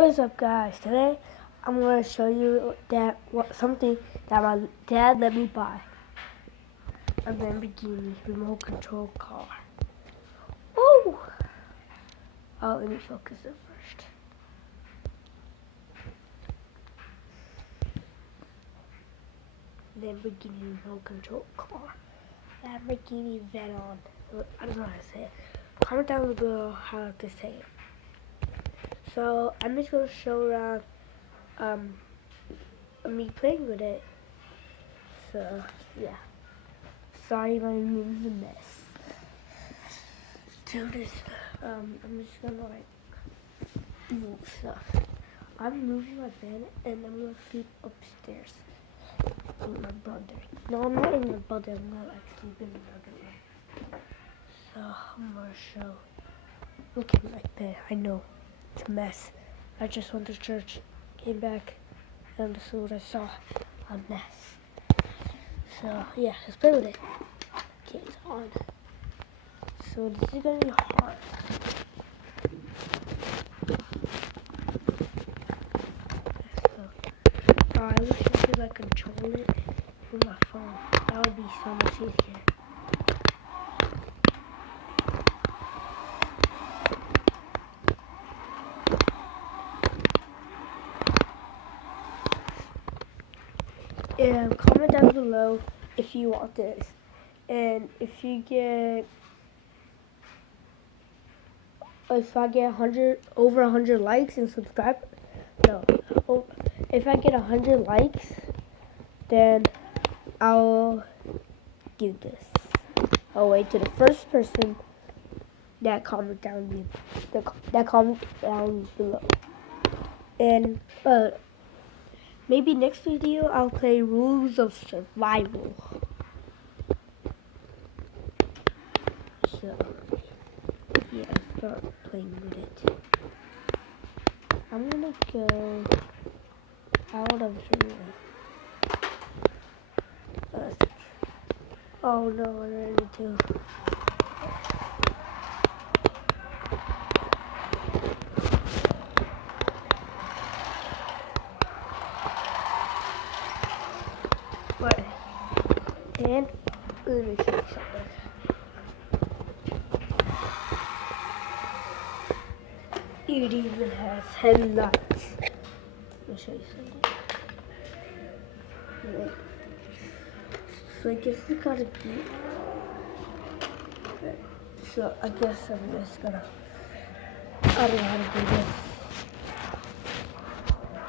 What is up, guys? Today I'm going to show you something that my dad let me buy. A Lamborghini remote control car. Woo! Oh, let me focus it first. Lamborghini remote control car. Lamborghini Venon. I don't know how to say it. Comment down below how to say it. So I'm just going to show around me playing with it. So yeah. Sorry my room is a mess. Do this. I'm just gonna move stuff. I'm moving my bed and I'm gonna sleep upstairs with my brother. No, I'm not in my brother. I'm gonna sleep in another room. So I'm gonna show. Look at my bed. I know it's a mess. I just went to church, came back, and this is what I saw. A mess. So yeah, let's play with it. Okay, it's on. So this is gonna be hard. So, I wish I could control it with my phone. That would be so much easier. And comment down below if you want this. And if I get over 100 likes and subscribe, if I get 100 likes, then I'll give this away to the first person that comment down below. And maybe next video I'll play Rules of Survival. So yeah, start playing with it. I'm gonna go out of here. Oh no, I already do. But and let me show you something. It even has headlights. Let me show you something. Wait. So I guess it's gotta be. So I guess I'm just gonna. I don't know how to do this.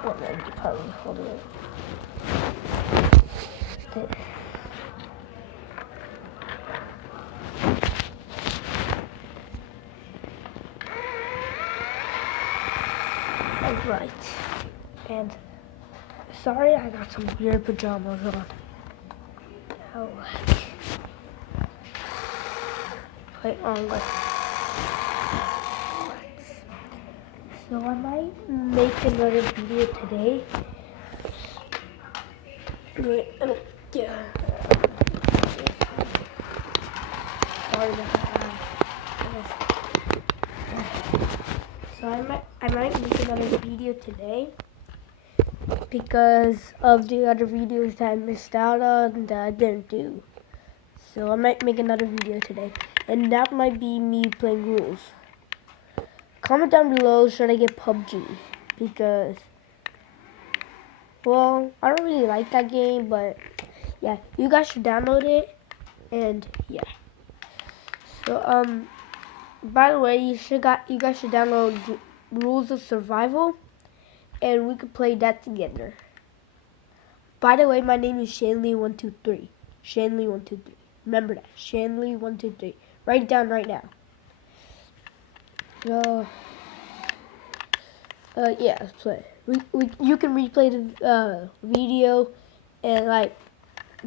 Well, then you probably hold it. Okay. Alright. And sorry, I got some weird pajamas on. Oh. Wait, so I might make another video today. Wait, yeah. Sorry about that. So I might make another video today because of the other videos that I missed out on that I didn't do. So I might make another video today, and that might be me playing rules. Comment down below should I get PUBG, because, well, I don't really like that game, but yeah, you guys should download it, and yeah. So by the way, you guys should download Rules of Survival, and we could play that together. By the way, my name is Shanley123. Shanley123. Remember that. Shanley123. Write it down right now. So, yeah, let's play. You can replay the video and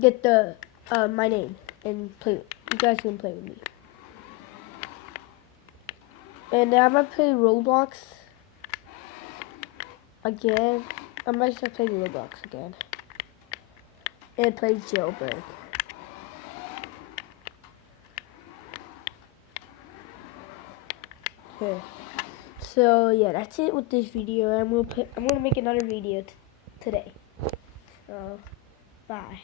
get the my name and play. You guys can play with me. And I might play Roblox again. I might start playing Roblox again. And play Jailbreak. Okay. So yeah, that's it with this video. I'm gonna make another video today. So bye.